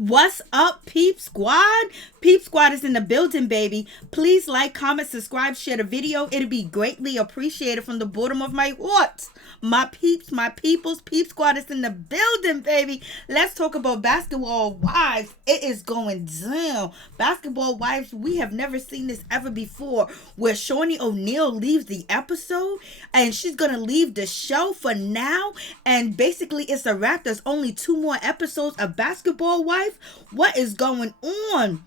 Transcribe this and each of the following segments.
What's up, Peep Squad? Peep Squad is in the building, baby. Please like, comment, subscribe, share the video. It'll be greatly appreciated from the bottom of my heart. My peeps, my peoples, Peep Squad is in the building, baby. Let's talk about Basketball Wives. It is going down. Basketball Wives, we have never seen this ever before, where Shawnee O'Neal leaves the episode and she's going to leave the show for now. And basically, it's a wrap. There's only 2 more episodes of Basketball Wife. What is going on?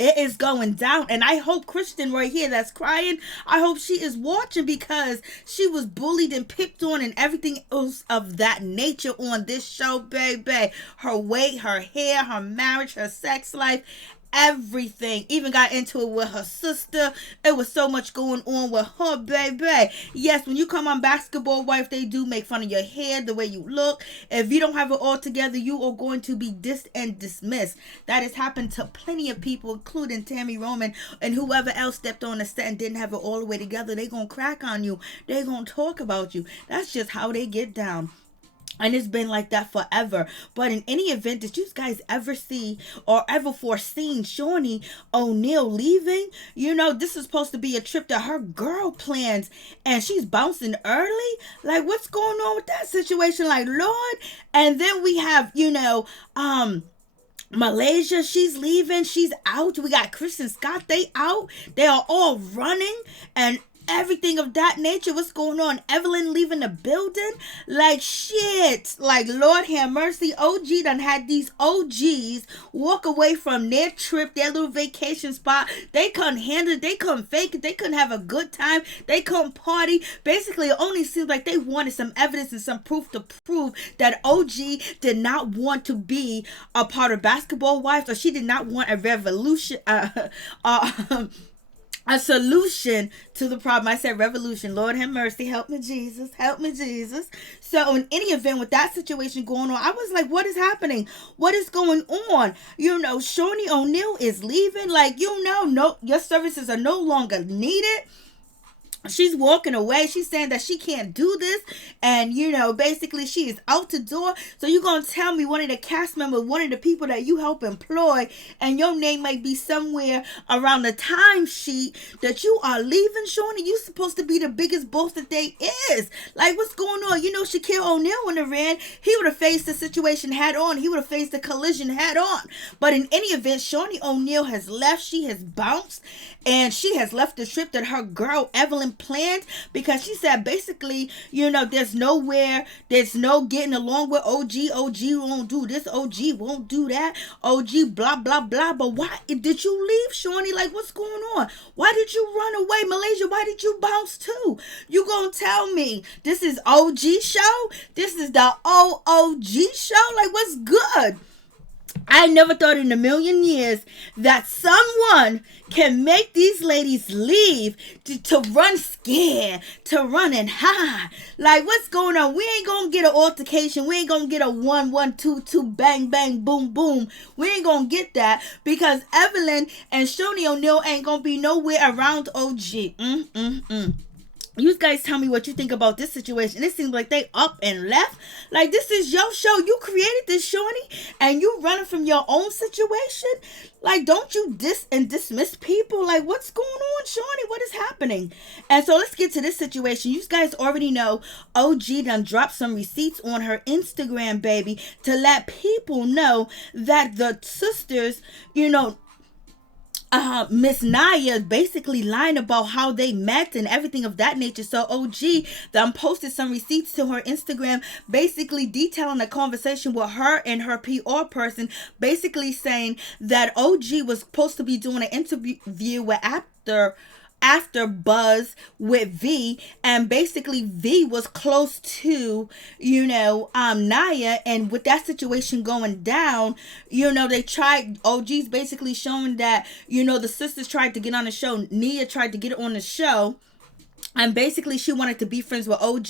It is going down, and I hope Kristen right here that's crying, I hope she is watching, because she was bullied and picked on and everything else of that nature on this show, baby. Her weight, her hair, her marriage, her sex life, everything. Even got into it with her sister. It was so much going on with her, baby. Yes, when you come on Basketball Wife, they do make fun of your hair, the way you look. If you don't have it all together, you are going to be dissed and dismissed. That has happened to plenty of people, including Tammy Roman and whoever else stepped on the set and didn't have it all the way together. They gonna crack on you. They gonna talk about you. That's just how they get down. And it's been like that forever. But in any event, did you guys ever see or ever foreseen Shawnee O'Neal leaving? You know, this is supposed to be a trip that her girl plans, and she's bouncing early. Like, what's going on with that situation? Like, Lord. And then we have, Malaysia, she's leaving. She's out. We got Kristen Scott. They out. They are all running and everything of that nature. What's going on? Evelyn leaving the building? Like, shit. Like, Lord have mercy. OG done had these OGs walk away from their trip, their little vacation spot. They couldn't handle it. They couldn't fake it. They couldn't have a good time. They couldn't party. Basically, it only seems like they wanted some evidence and some proof to prove that OG did not want to be a part of Basketball Wives, or she did not want a revolution, a solution to the problem. I said revolution. Lord have mercy. Help me, Jesus. Help me, Jesus. So in any event, with that situation going on, I was like, what is happening? What is going on? Shawnee O'Neal is leaving. Like, no, your services are no longer needed. She's walking away. She's saying that she can't do this. And, basically she is out the door. So you're going to tell me one of the cast members, one of the people that you help employ, and your name might be somewhere around the timesheet, that you are leaving, Shawnee? You supposed to be the biggest boss that they is. Like, what's going on? Shaquille O'Neal when it ran, he would have faced the situation head on. He would have faced the collision head on. But in any event, Shawnee O'Neal has left. She has bounced. And she has left the trip that her girl Evelyn planned, because she said basically, there's no getting along with OG. OG won't do this. OG won't do that. OG blah, blah, blah. But why did you leave, Shawnee? Like, what's going on? Why did you run away, Malaysia? Why did you bounce too? You gonna tell me this is OG show? This is the OOG show? Like, what's good? I never thought in a million years that someone can make these ladies leave to run scared, to run and hide. Like, what's going on? We ain't gonna get an altercation. We ain't gonna get a 1 1 2 2 bang bang boom boom. We ain't gonna get that, because Evelyn and Shawnee O'Neal ain't gonna be nowhere around OG. You guys tell me what you think about this situation. It seems like they up and left. Like, this is your show. You created this, Shawnee, and you running from your own situation. Like, don't you dismiss people? Like, what's going on, Shawnee? What is happening? And so let's get to this situation. You guys already know OG done dropped some receipts on her Instagram, baby, to let people know that the sisters, Miss Nia basically lying about how they met and everything of that nature. So OG then posted some receipts to her Instagram, basically detailing a conversation with her and her PR person, basically saying that OG was supposed to be doing an interview with after buzz with V, and basically V was close to Nia, and with that situation going down, they tried, OG's basically showing that the sisters tried to get on the show. Nia tried to get on the show, And basically, she wanted to be friends with OG.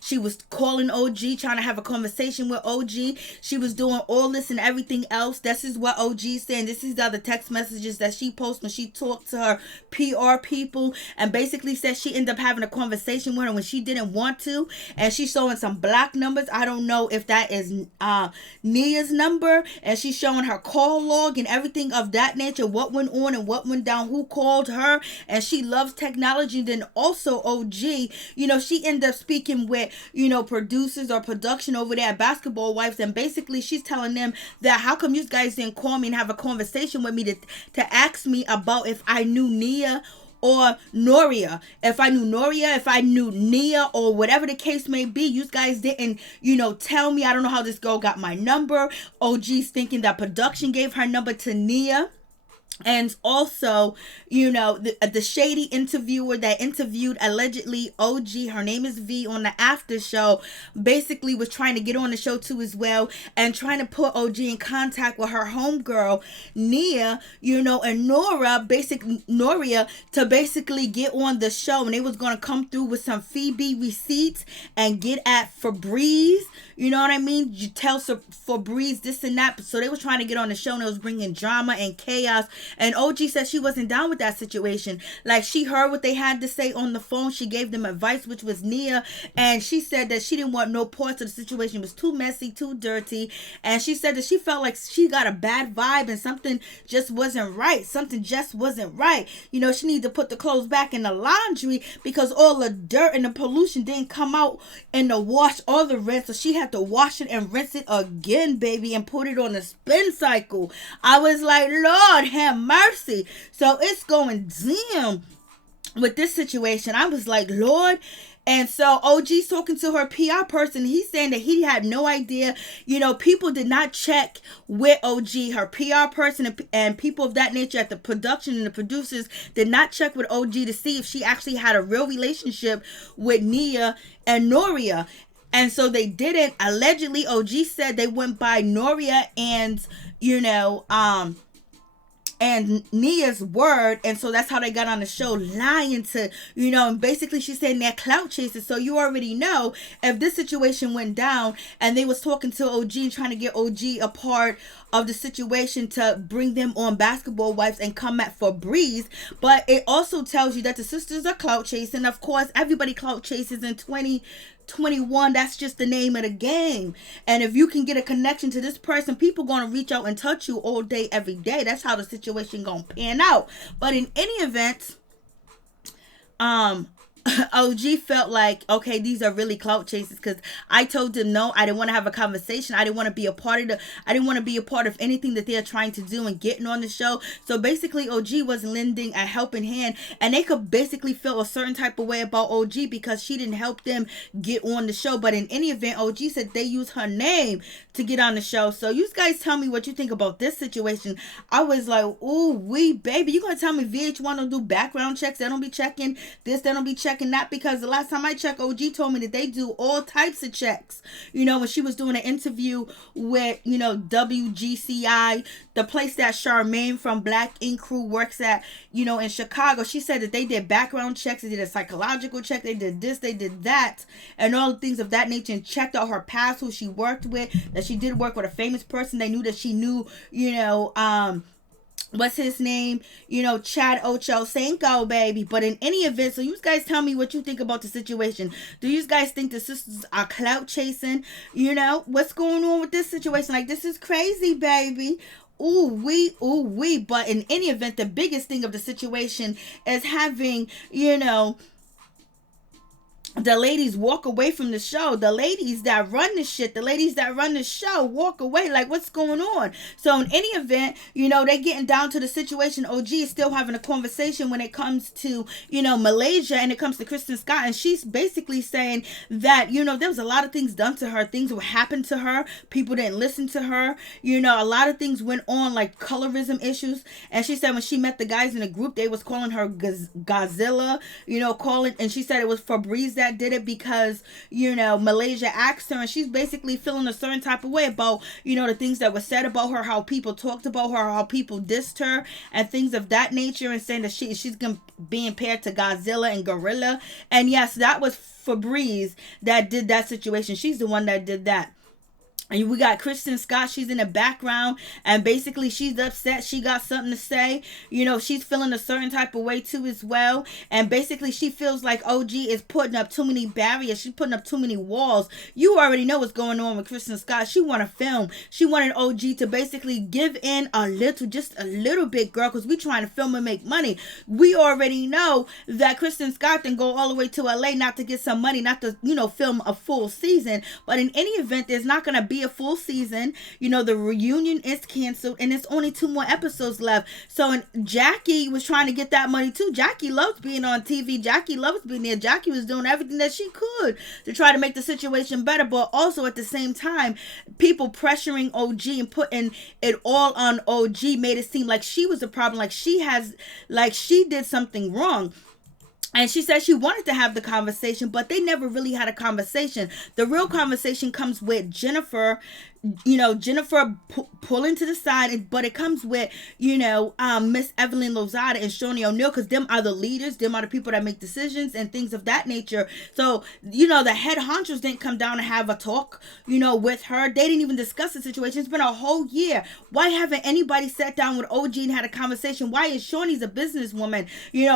She was calling OG, trying to have a conversation with OG. She was doing all this and everything else. This is what OG saying. This is the other text messages that she posts when she talked to her PR people. And basically said she ended up having a conversation with her when she didn't want to. And she's showing some black numbers. I don't know if that is Nia's number. And she's showing her call log and everything of that nature. What went on and what went down. Who called her. And she loves technology. Then also OG, she ended up speaking with, producers or production over there at Basketball Wives, and basically she's telling them that how come you guys didn't call me and have a conversation with me to ask me about if I knew Nia or Noria. If I knew Noria, if I knew Nia, or whatever the case may be, you guys didn't, tell me. I don't know how this girl got my number. OG's thinking that production gave her number to Nia. And also, the shady interviewer that interviewed allegedly OG, her name is V, on the after show, basically was trying to get on the show too as well, and trying to put OG in contact with her homegirl Nia, and Noria, to basically get on the show. And they was going to come through with some Feby receipts and get at Febreze. You know what I mean? You tell Febreze this and that. So they was trying to get on the show, and it was bringing drama and chaos. And OG said she wasn't down with that situation. Like, she heard what they had to say on the phone. She gave them advice, which was Nia. And she said that she didn't want no parts of the situation. It was too messy, too dirty. And she said that she felt like she got a bad vibe and something just wasn't right. Something just wasn't right. She needed to put the clothes back in the laundry because all the dirt and the pollution didn't come out in the wash or the rinse. So she had to wash it and rinse it again, baby, and put it on a spin cycle. I was like, Lord have mercy. So it's going dim with this situation. I was like, Lord. And so OG's talking to her PR person. He's saying that he had no idea. People did not check with OG. Her PR person and people of that nature at the production and the producers did not check with OG to see if she actually had a real relationship with Nia and Noria. And so they didn't. Allegedly, OG said they went by Noria and, and Nia's word. And so that's how they got on the show, lying to, and basically she's saying they're clout chasers. So you already know if this situation went down and they was talking to OG, trying to get OG a part of the situation to bring them on Basketball Wives and come at Febreze. But it also tells you that the sisters are clout chasing. Of course, everybody clout chases in 2021. That's just the name of the game. And if you can get a connection to this person, people gonna reach out and touch you all day, every day. That's how the situation gonna pan out. But in any event, OG felt like, okay, these are really clout chasers, because I told them no, I didn't want to have a conversation. I didn't want to be a part of I didn't want to be a part of anything that they're trying to do and getting on the show. So basically OG was lending a helping hand, and they could basically feel a certain type of way about OG because she didn't help them get on the show. But in any event, OG said they used her name to get on the show. So you guys tell me what you think about this situation. I was like, ooh, baby, you gonna tell me VH1 don't do background checks? They don't be checking this, they don't be checking that? Because the last time I checked, OG told me that they do all types of checks. When she was doing an interview with, WGCI, the place that Charmaine from Black Ink Crew works at, in Chicago, she said that they did background checks, they did a psychological check, they did this, they did that, and all the things of that nature, and checked out her past, who she worked with, that she did work with a famous person. They knew that she knew, what's his name? Chad Ochocinco, baby. But in any event, so you guys tell me what you think about the situation. Do you guys think the sisters are clout chasing? What's going on with this situation? Like, this is crazy, baby. Ooh wee. But in any event, the biggest thing of the situation is having, the ladies walk away from the show. The ladies that run the shit, the ladies that run the show walk away. Like, what's going on? So in any event, they getting down to the situation. OG is still having a conversation when it comes to, Malaysia, and it comes to Kristen Scott. And she's basically saying that, there was a lot of things done to her. Things would happen to her. People didn't listen to her. A lot of things went on, like colorism issues. And she said when she met the guys in the group, they was calling her Godzilla, and she said it was Febreze that did it because, Malaysia asked her, and she's basically feeling a certain type of way about, the things that were said about her, how people talked about her, how people dissed her, and things of that nature, and saying that she's being paired to Godzilla and Gorilla. And yes, that was Febreze that did that situation. She's the one that did that. And we got Kristen Scott. She's in the background, and basically she's upset. She got something to say. She's feeling a certain type of way too as well. And basically she feels like OG is putting up too many barriers. She's putting up too many walls. You already know what's going on with Kristen Scott. She want to film. She wanted OG to basically give in just a little bit, girl, because we trying to film and make money. We already know that Kristen Scott then go all the way to LA not to get some money, not to, film a full season. But in any event, there's not going to be a full season. The reunion is canceled, and it's only 2 more episodes left. So, and Jackie was trying to get that money too. Jackie loves being on TV. Jackie loves being there. Jackie was doing everything that she could to try to make the situation better, but also at the same time, people pressuring OG and putting it all on OG made it seem like she was the problem, like she did something wrong. And she said she wanted to have the conversation, but they never really had a conversation. The real conversation comes with Jennifer pulling to the side, but it comes with, Miss Evelyn Lozada and Shawnee O'Neal, because them are the leaders, them are the people that make decisions and things of that nature. So, the head honchos didn't come down and have a talk, with her. They didn't even discuss the situation. It's been a whole year. Why haven't anybody sat down with OG and had a conversation? Why is Shawnee's a businesswoman?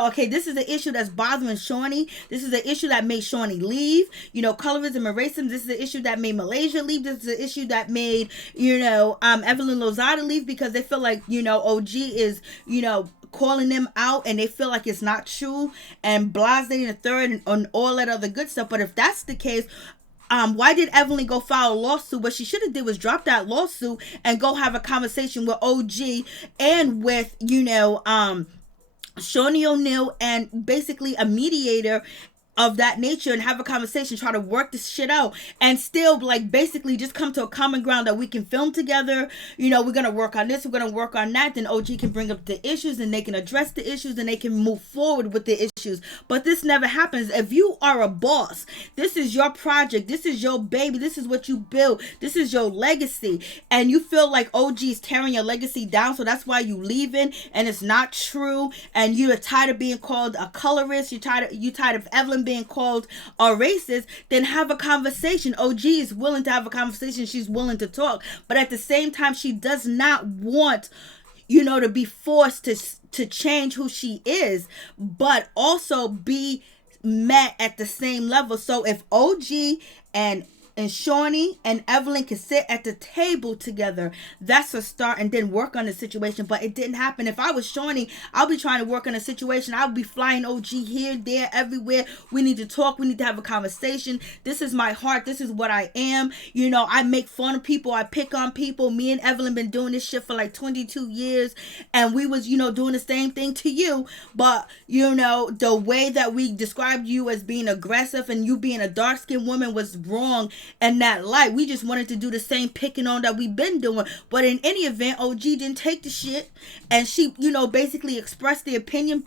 Okay, this is the issue that's bothering Shawnee. This is the issue that made Shawnee leave. Colorism and racism. This is the issue that made Malaysia leave. This is the issue that made, Evelyn Lozada leave, because they feel like, OG is, calling them out, and they feel like it's not true, and blasting the third and all that other good stuff. But if that's the case, why did Evelyn go file a lawsuit? What she should have did was drop that lawsuit and go have a conversation with OG and with, Shawnee O'Neal, and basically a mediator of that nature, and have a conversation, try to work this shit out, and still basically just come to a common ground that we can film together. We're gonna work on this, we're gonna work on that. Then OG can bring up the issues, and they can address the issues, and they can move forward with the issues. But this never happens. If you are a boss, this is your project, this is your baby, this is what you built, this is your legacy, and you feel like OG is tearing your legacy down, so that's why you leaving, and it's not true, and you're tired of being called a colorist, you tired of Evelyn being called a racist, then have a conversation. OG is willing to have a conversation. She's willing to talk, but at the same time, she does not want, to be forced to change who she is, but also be met at the same level. So if OG and Shawnee and Evelyn can sit at the table together, that's a start, and then work on the situation. But it didn't happen. If I was Shawnee, I'll be trying to work on a situation. I'll be flying OG here, there, everywhere. We need to talk. We need to have a conversation. This is my heart. This is what I am. I make fun of people. I pick on people. Me and Evelyn been doing this shit for like 22 years. And we was, doing the same thing to you. But, the way that we described you as being aggressive and you being a dark-skinned woman was wrong. And that light, we just wanted to do the same picking on that we've been doing. But in any event, OG didn't take the shit, and she basically expressed her opinion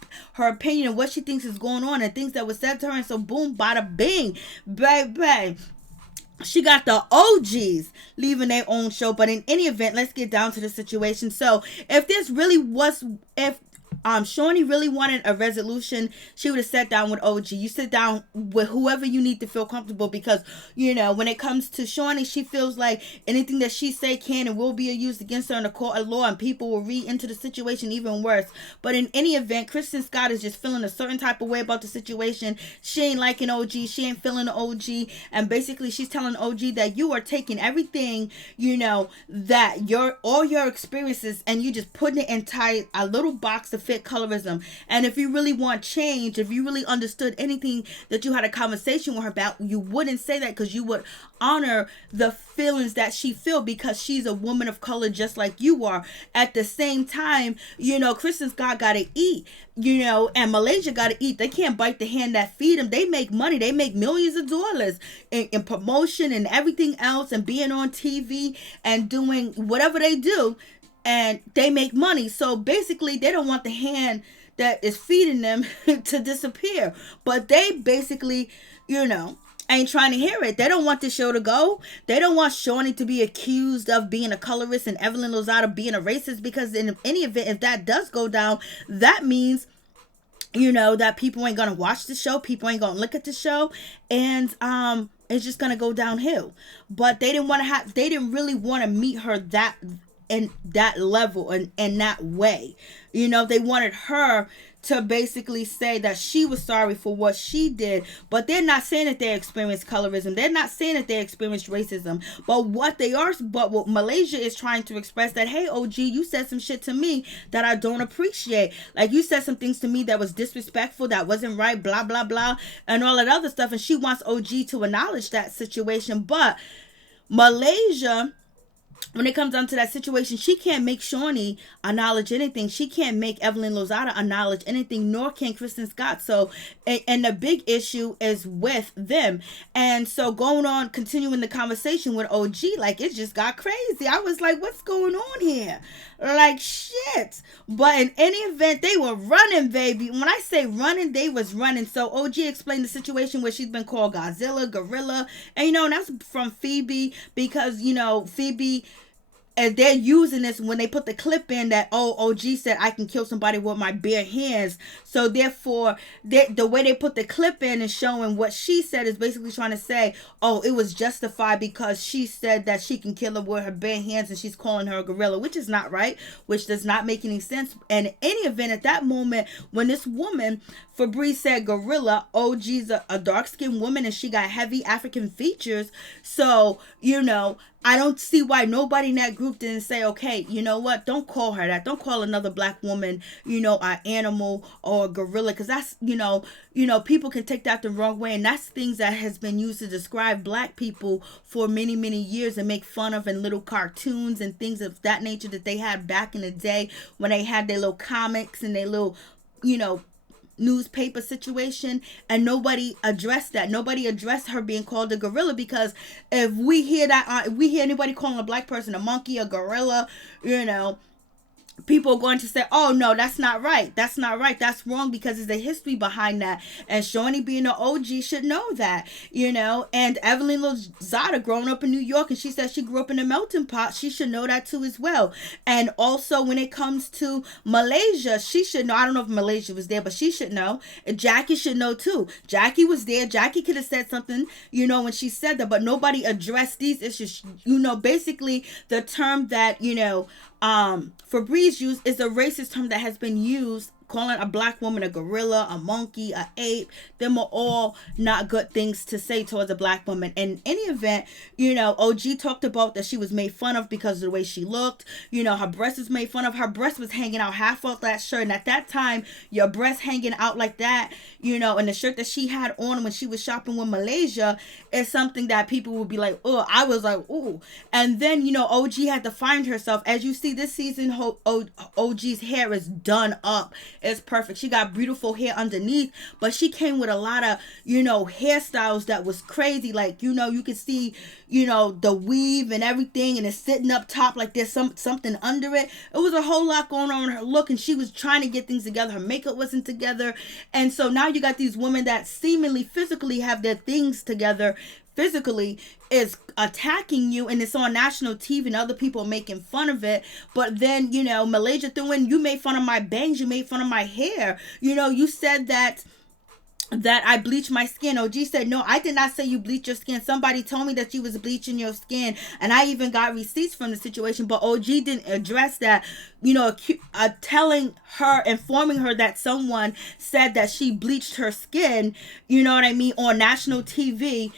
of what she thinks is going on and things that was said to her. And so boom, bada bing, bang bang, she got the OGs leaving their own show. But in any event, let's get down to the situation. So if Shawnee really wanted a resolution, she would have sat down with OG. You sit down with whoever you need to feel comfortable, because, when it comes to Shawnee, she feels like anything that she say can and will be used against her in the court of law, and people will read into the situation even worse. But in any event, Kristen Scott is just feeling a certain type of way about the situation. She ain't liking OG. She ain't feeling OG. And basically, she's telling OG that you are taking everything, that all your experiences, and you just putting it in a little box to fit colorism. And if you really want change, if you really understood anything that you had a conversation with her about, you wouldn't say that, because you would honor the feelings that she feel, because she's a woman of color just like you are. At the same time, Kristen Scott gotta eat, and Malaysia gotta eat. They can't bite the hand that feed them. They make money. They make millions of dollars in promotion and everything else, and being on TV and doing whatever they do, and they make money. So basically, they don't want the hand that is feeding them to disappear. But they basically, you know, ain't trying to hear it. They don't want the show to go. They don't want Shaunie to be accused of being a colorist and Evelyn Lozada being a racist, because in any event, if that does go down, that means, you know, that people ain't gonna watch the show, people ain't gonna look at the show, and it's just gonna go downhill. But they didn't really want to meet her that in that level and in that way. You know, they wanted her to basically say that she was sorry for what she did, but they're not saying that they experienced colorism. They're not saying that they experienced racism. But what Malaysia is trying to express, that, hey, OG, you said some shit to me that I don't appreciate. Like, you said some things to me that was disrespectful, that wasn't right, blah, blah, blah, and all that other stuff. And she wants OG to acknowledge that situation. But Malaysia, when it comes down to that situation, she can't make Shaunie acknowledge anything. She can't make Evelyn Lozada acknowledge anything, nor can Kristen Scott. So, and the big issue is with them. And so continuing the conversation with OG, like, it just got crazy. I was like, what's going on here? Like, shit. But in any event, they were running, baby. When I say running, they was running. So OG explained the situation where she's been called Godzilla, Gorilla. And, you know, and that's from Feby, because, you know, Feby, and they're using this when they put the clip in that, oh, OG said I can kill somebody with my bare hands. So therefore, the way they put the clip in and showing what she said is basically trying to say, oh, it was justified because she said that she can kill her with her bare hands, and she's calling her a gorilla, which is not right, which does not make any sense. And in any event, at that moment, when this woman, Feby, said gorilla, OG's a dark-skinned woman, and she got heavy African features. So, you know, I don't see why nobody in that group didn't say, okay, you know what? Don't call her that. Don't call another black woman, you know, an animal or a gorilla, because that's, you know, people can take that the wrong way, and that's things that has been used to describe black people for many, many years and make fun of in little cartoons and things of that nature that they had back in the day when they had their little comics and their little, you know, newspaper situation. And nobody addressed that. Nobody addressed her being called a gorilla, because if we hear that, if we hear anybody calling a black person a monkey, a gorilla, you know, people are going to say, oh, no, that's not right. That's not right. That's wrong, because there's a history behind that. And Shaunie, being an OG, should know that, you know. And Evelyn Lozada, growing up in New York, and she says she grew up in a melting pot, she should know that too as well. And also, when it comes to Malaysia, she should know. I don't know if Malaysia was there, but she should know. And Jackie should know too. Jackie was there. Jackie could have said something, you know, when she said that, but nobody addressed these issues. You know, basically, the term that, you know, Feby's use is a racist term that has been used, calling a black woman a gorilla, a monkey, a ape. Them are all not good things to say towards a black woman. In any event, you know, OG talked about that she was made fun of because of the way she looked. You know, her breast was made fun of. Her breast was hanging out half off that shirt. And at that time, your breast hanging out like that, you know, and the shirt that she had on when she was shopping with Malaysia is something that people would be like, oh, I was like, ooh. And then, you know, OG had to find herself. As you see this season, OG's hair is done up. It's perfect. She got beautiful hair underneath, but she came with a lot of, you know, hairstyles that was crazy. Like, you know, you could see, you know, the weave and everything, and it's sitting up top like there's something under it. It was a whole lot going on in her look, and she was trying to get things together. Her makeup wasn't together. And so now you got these women that seemingly physically have their things together, physically, is attacking you, and it's on national TV and other people making fun of it. But then, you know, Malaysia threw in, you made fun of my bangs, you made fun of my hair, you know, you said that I bleach my skin. OG said, no, I did not say you bleach your skin. Somebody told me that you was bleaching your skin, and I even got receipts from the situation. But OG didn't address that, you know, telling her, informing her that someone said that she bleached her skin, you know what I mean, on national TV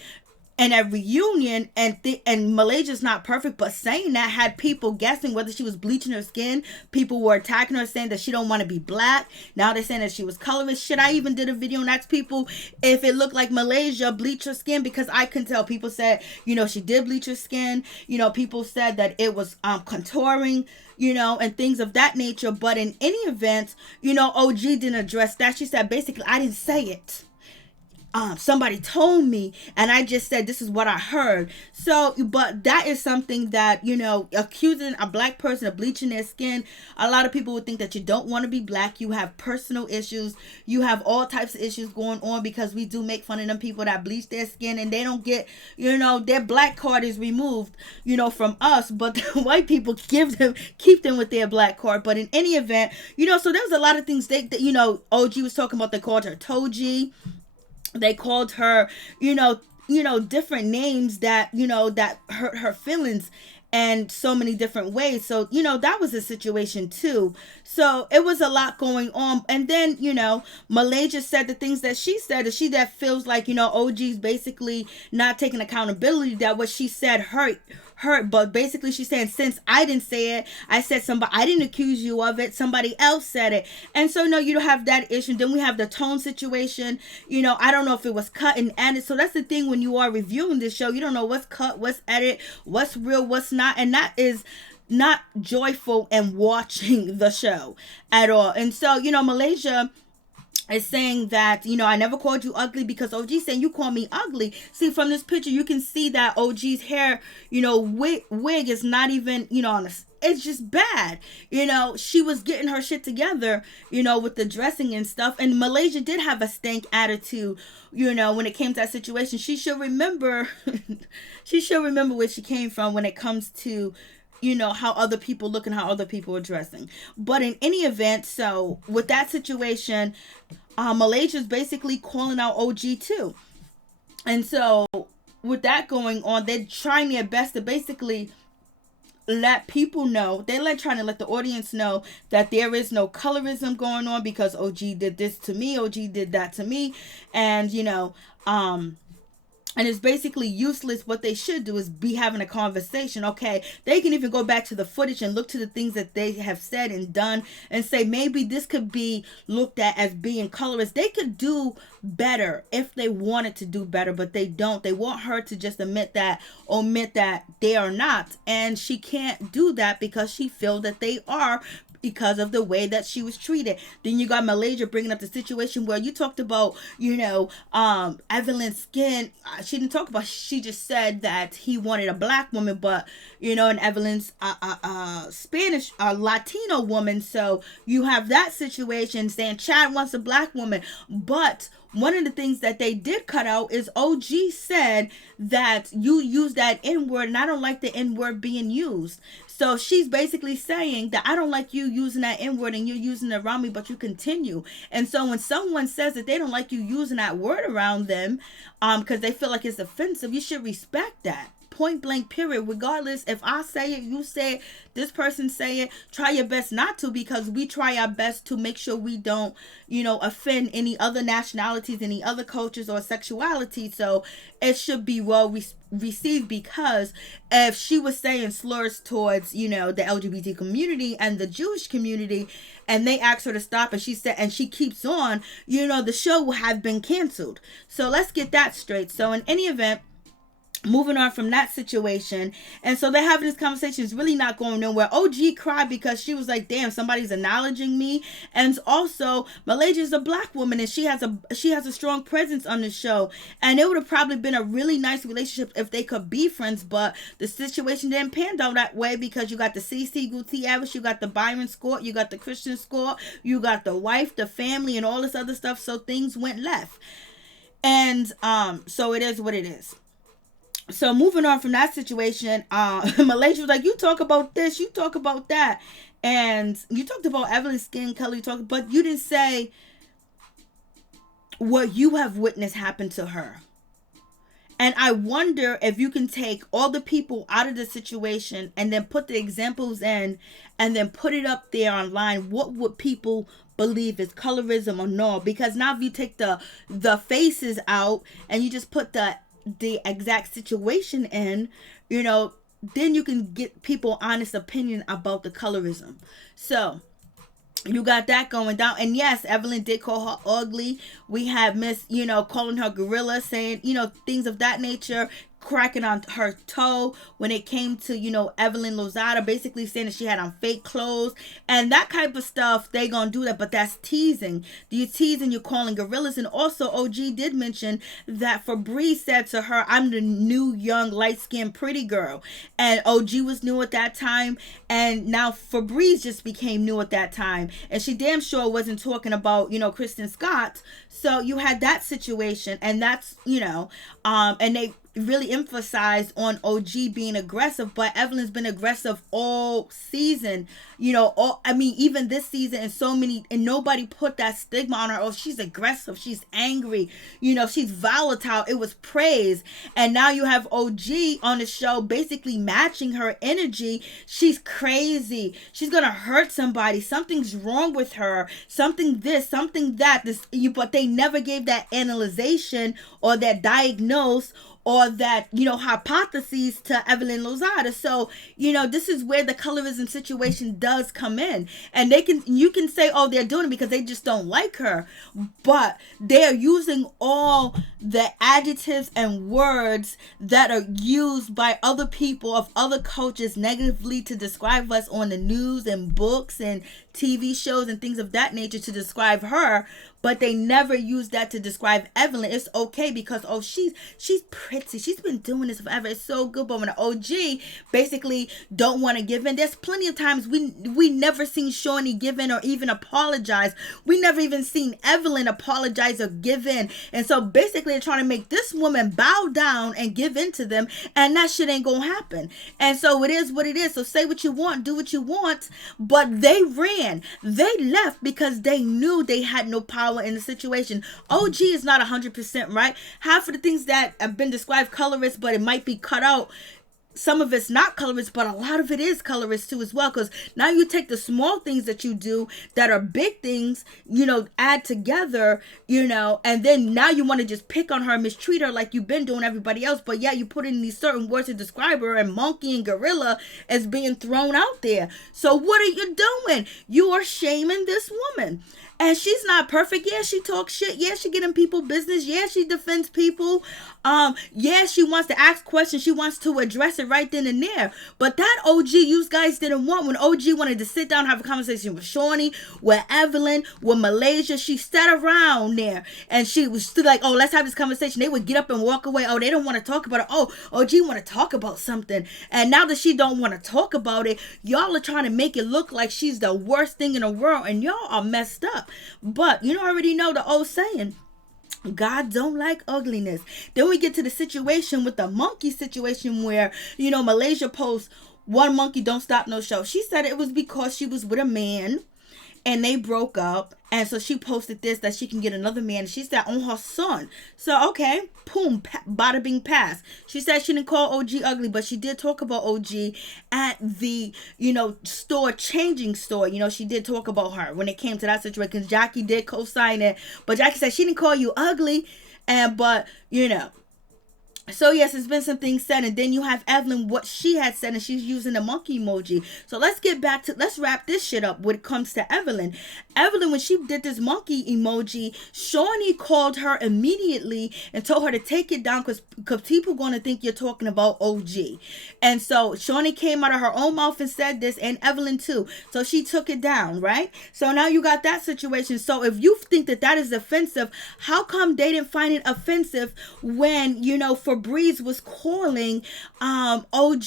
and a reunion. And Malaysia's not perfect, but saying that had people guessing whether she was bleaching her skin. People were attacking her, saying that she don't want to be black. Now they're saying that she was colorist. Shit, I even did a video and asked people if it looked like Malaysia bleached her skin, because I couldn't tell. People said, you know, she did bleach her skin. You know, people said that it was contouring, you know, and things of that nature. But in any event, you know, OG didn't address that. She said, basically, I didn't say it. somebody told me and I just said this is what I heard. So but that is something that, accusing a black person of bleaching their skin, a lot of people would think that you don't want to be black, you have personal issues, you have all types of issues going on, because we do make fun of them people that bleach their skin and they don't get, their black card is removed, from us, but the white people keep them with their black card. But in any event, so there was a lot of things that OG was talking about. They called her Toji. They called her, different names that, that hurt her feelings and so many different ways. So, that was a situation too. So it was a lot going on. And then, Malaysia said the things that she said, that feels like, OG's basically not taking accountability, that what she said hurt, but basically she's saying, since I didn't say it, I didn't accuse you of it, somebody else said it. And so no, you don't have that issue. Then we have the tone situation. I don't know if it was cut and edited. So that's the thing, when you are reviewing this show, you don't know what's cut, what's edited, what's real, what's not. And that is not joyful in watching the show at all. And so, Malaysia is saying that, I never called you ugly, because OG's saying you call me ugly. See, from this picture, you can see that OG's hair, wig is not even, on a, it's just bad. She was getting her shit together, with the dressing and stuff. And Malaysia did have a stank attitude, when it came to that situation. She should remember, where she came from when it comes to, how other people look and how other people are dressing. But in any event, so with that situation, Malaysia's basically calling out OG too. And so with that going on, they're trying their best to basically let people know, trying to let the audience know that there is no colorism going on, because OG did this to me, OG did that to me. And, and it's basically useless. What they should do is be having a conversation. Okay, they can even go back to the footage and look to the things that they have said and done and say, maybe this could be looked at as being colorist. They could do better if they wanted to do better, but they don't. They want her to just omit that they are not. And she can't do that because she feels that they are, because of the way that she was treated. Then you got Malaysia bringing up the situation where you talked about, Evelyn's skin. She didn't talk about, she just said that he wanted a black woman, but, and Evelyn's Spanish, Latino woman. So you have that situation saying Chad wants a black woman. But one of the things that they did cut out is OG said that you use that N-word and I don't like the N-word being used. So she's basically saying that I don't like you using that N-word and you're using it around me, but you continue. And so when someone says that they don't like you using that word around them, because they feel like it's offensive, you should respect that. Point blank, period. Regardless, if I say it, you say it, this person say it, try your best not to, because we try our best to make sure we don't, offend any other nationalities, any other cultures or sexuality. So it should be well received, because if she was saying slurs towards, the LGBT community and the Jewish community, and they asked her to stop and she said, and she keeps on, the show will have been canceled. So let's get that straight. So in any event, moving on from that situation. And so they're having this conversation. It's really not going nowhere. OG cried because she was like, damn, somebody's acknowledging me. And also, Malaysia is a black woman and she has a strong presence on the show. And it would have probably been a really nice relationship if they could be friends. But the situation didn't pan out that way, because you got the CC Gutierrez, you got the Byron Scott, you got the Christian Scott, you got the wife, the family, and all this other stuff. So things went left. And so it is what it is. So moving on from that situation, Malaysia was like, you talk about this, you talk about that. And you talked about Evelyn's skin color, but you didn't say what you have witnessed happen to her. And I wonder if you can take all the people out of the situation and then put the examples in and then put it up there online. What would people believe is colorism or no? Because now if you take the faces out and you just put the exact situation in, then you can get people honest opinion about the colorism. So you got that going down. And yes, Evelyn did call her ugly. We have Miss, calling her gorilla, saying, things of that nature. cracking on her toe when it came to, Evelyn Lozada, basically saying that she had on fake clothes and that type of stuff. They gonna do that, but that's teasing. You're teasing, you're calling gorillas. And also OG did mention that Feby said to her, I'm the new young light-skinned pretty girl. And OG was new at that time, and now Feby just became new at that time, and she damn sure wasn't talking about, Kristen Scott. So you had that situation, and that's, and they really emphasized on OG being aggressive, but Evelyn's been aggressive all season, even this season, and nobody put that stigma on her. Oh, she's aggressive, she's angry, she's volatile. It was praise. And now you have OG on the show basically matching her energy. She's crazy, she's gonna hurt somebody, something's wrong with her, something this, something that, but they never gave that analyzation or that diagnose or that, hypotheses to Evelyn Lozada. So, this is where the colorism situation does come in. And you can say, oh, they're doing it because they just don't like her. But they're using all the adjectives and words that are used by other people of other cultures negatively to describe us on the news and books and TV shows and things of that nature to describe her. But they never use that to describe Evelyn. It's okay because, oh, she's pretty. She's been doing this forever. It's so good. But when the OG basically don't want to give in, there's plenty of times we never seen Shawnee give in or even apologize. We never even seen Evelyn apologize or give in. And so basically they're trying to make this woman bow down and give in to them. And that shit ain't going to happen. And so it is what it is. So say what you want, do what you want. But they ran. They left because they knew they had no power in the situation. OG is not 100% right. Half of the things that have been described colorist, but it might be cut out. Some of it's not colorist, but a lot of it is colorist too as well. Because now you take the small things that you do that are big things, add together, and then now you want to just pick on her, mistreat her like you've been doing everybody else. But yeah, you put in these certain words to describe her, and monkey and gorilla is being thrown out there. So what are you doing? You are shaming this woman. And she's not perfect. Yeah, she talks shit. Yeah, she get in people business. Yeah, she defends people. Yeah, she wants to ask questions. She wants to address it right then and there. But that OG you guys didn't want. When OG wanted to sit down and have a conversation with Shawnee, with Evelyn, with Malaysia, she sat around there and she was still like, oh, let's have this conversation. They would get up and walk away. Oh, they don't want to talk about it. Oh, OG want to talk about something. And now that she don't want to talk about it, y'all are trying to make it look like she's the worst thing in the world. And y'all are messed up. But you already know the old saying, God don't like ugliness. Then we get to the situation with the monkey situation where, Malaysia posts, one monkey don't stop no show. She said it was because she was with a man and they broke up. And so she posted this, that she can get another man. She said on her son. So, okay, boom, bada bing pass. She said she didn't call OG ugly, but she did talk about OG at the, changing store. She did talk about her when it came to that situation. Because Jackie did co-sign it. But Jackie said she didn't call you ugly. But, So yes, it's been some things said, and then you have Evelyn, what she had said, and she's using the monkey emoji. So let's wrap this shit up when it comes to Evelyn. Evelyn, when she did this monkey emoji, Shawnee called her immediately and told her to take it down because people going to think you're talking about OG. And so Shawnee came out of her own mouth and said this, and Evelyn too. So she took it down, right? So now you got that situation. So if you think that is offensive, how come they didn't find it offensive when, Febreze was calling OG,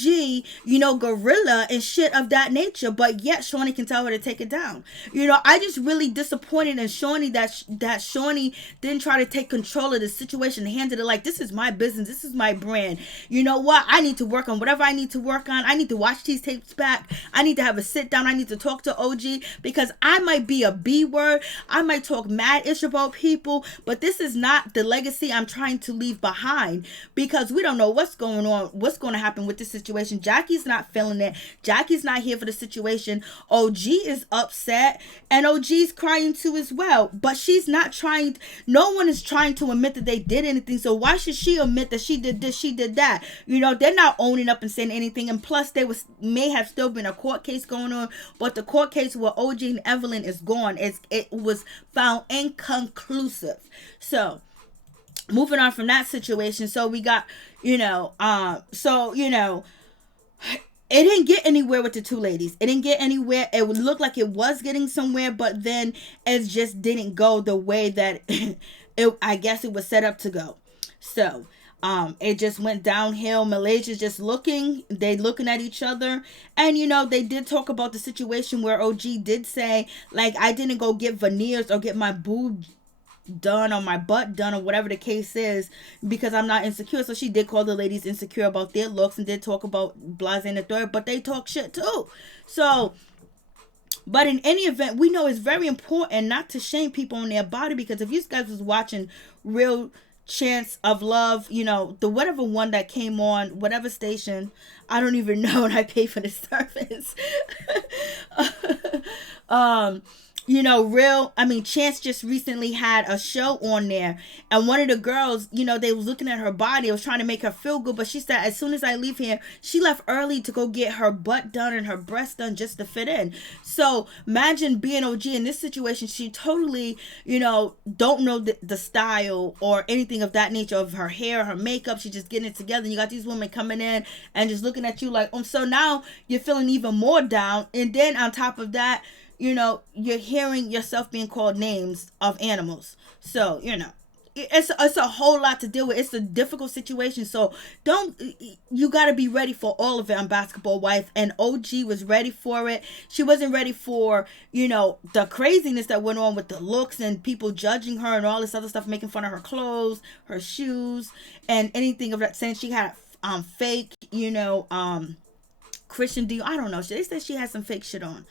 gorilla and shit of that nature, but yet Shawnee can tell her to take it down. I just really disappointed in Shawnee that Shawnee didn't try to take control of the situation, handed it like, this is my business, this is my brand. You know what? I need to work on whatever I need to work on. I need to watch these tapes back. I need to have a sit down. I need to talk to OG because I might be a B word. I might talk mad ish about people, but this is not the legacy I'm trying to leave behind. Because we don't know what's going on, what's going to happen with this situation. Jackie's not feeling it. Jackie's not here for the situation. OG is upset, and OG's crying too as well. But she's not trying, no one is trying to admit that they did anything. So why should she admit that she did this, she did that? They're not owning up and saying anything. And plus, may have still been a court case going on, but the court case with OG and Evelyn is gone. It was found inconclusive. So moving on from that situation, so we got, it didn't get anywhere with the two ladies. It didn't get anywhere. It would look like it was getting somewhere, but then it just didn't go the way that I guess it was set up to go. So it just went downhill. Malaysia's just looking at each other. And, they did talk about the situation where OG did say, like, I didn't go get veneers or get my boob done or my butt done or whatever the case is because I'm not insecure. So she did call the ladies insecure about their looks and did talk about blase and the third, but they talk shit too. So, but in any event, we know it's very important not to shame people on their body, because if you guys was watching Real Chance of Love, the whatever one that came on, whatever station, I don't even know, and I pay for the service. Chance just recently had a show on there, and one of the girls, they was looking at her body. It was trying to make her feel good, but she said, as soon as I leave here, she left early to go get her butt done and her breast done just to fit in. So imagine being OG in this situation. She totally, don't know the style or anything of that nature of her hair, her makeup. She's just getting it together. And you got these women coming in and just looking at you like, so now you're feeling even more down. And then on top of that, you're hearing yourself being called names of animals. So, it's a whole lot to deal with. It's a difficult situation. So you got to be ready for all of it on Basketball Wife. And OG was ready for it. She wasn't ready for, the craziness that went on with the looks and people judging her and all this other stuff, making fun of her clothes, her shoes, and anything of that sense. She had fake, Christian deal. I don't know. They said she had some fake shit on.